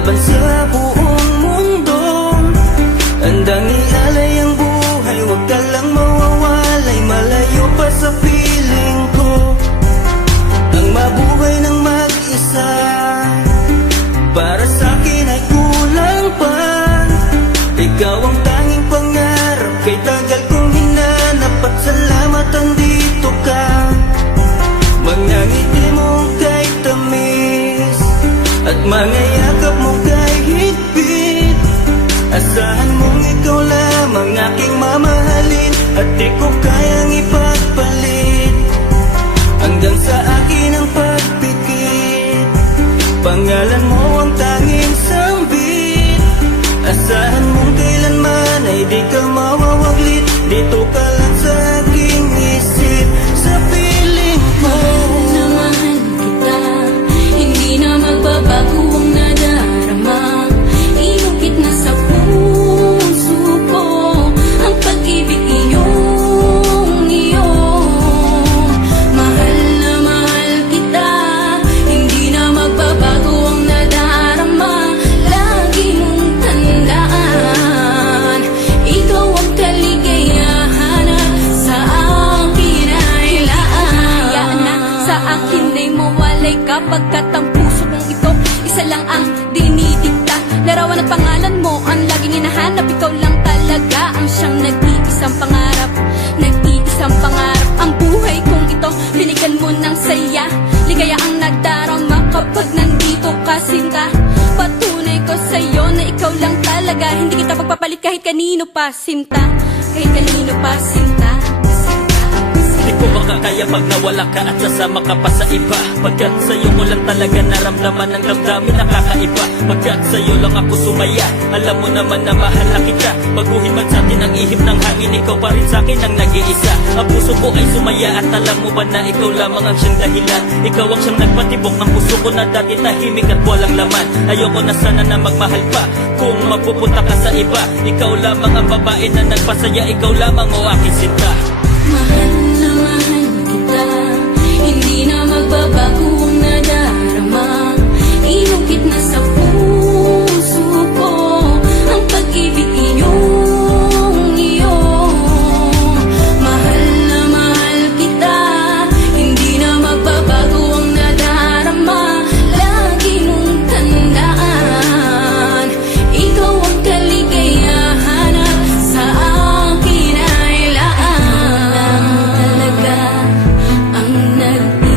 laban sa buong mundo. Handang ialay ang buhay, huwag ka lang mawawalay, malayo pa sa piling ko. Ang mabuhay ng mag-isa, para sa'kin ay kulang pa. Ikaw ang tanging pangarap, kay tagal kong hinanap, at salamat andito ka. Mga ngiti mo kay tamis, at mga yakap mo kay higpit. Asahan mong ikaw lamang aking mamahalin, at di ko kayang ipagpalit. Hanggang sa akin ang pagpikit, pangalan mo ang tanging sambit. Asahan mong kailanman ay di ka mawawaglit, dito ka lang sa aking isip, sa piling ko. Mahal kita, hindi na magbabago ang nadarama. Inukit na sa puso ko ang pag-ibig iyong iyo. Mahal na mahal kita, hindi na magbabago ang nadarama. Lagi mong tandaan, ikaw ang kaligayahan sa akin ay laan. Na sa akin ay mawalay kapagkat ang puso kong ito isa lang ang dinidikta. Larawan at pangalan mo ang laging hinahanap, ikaw lang talaga ang siyang nag-iisang pangarap. Nag-iisang pangarap ang buhay kong ito, binigyan mo ng saya. Ligaya ang nagdarama kapag nandito ka, sinta. Patunay ko sa'yo na ikaw lang talaga, hindi kita pagpapalit kahit kanino pa, sinta. Kahit kanino pa, sinta. Di ko makakaya pag nawala ka at sasama ka pa sa iba. Pagkat sa'yo ko lang talaga naramdaman ang damdamin nakakaiba. Pagkat sa'yo lang ako sumaya, alam mo naman na mahal na kita. Baguhin man sa'tin ang ihip ng hangin, ikaw pa rin sa'kin ang nag-iisa. Ang puso ko ay sumaya at alam mo ba na ikaw lamang ang siyang dahilan. Ikaw ang siyang nagpatibok ng puso ko na dati tahimik at walang laman. Ayoko na sana na magmahal pa kung mapupunta ka sa iba. Ikaw lamang ang babae na nagpasaya, ikaw lamang o aking sinta. Mahal na mahal kita, hindi na magbabago ang nadarama. Inukit na sa puso ko ang pag-ibig iyong iyo. Mahal na mahal kita, hindi na magbabago ang nadarama. Lagi mong tandaan, ikaw ang kaligayahan sa akin ay laan. Talaga ang nag-iisa.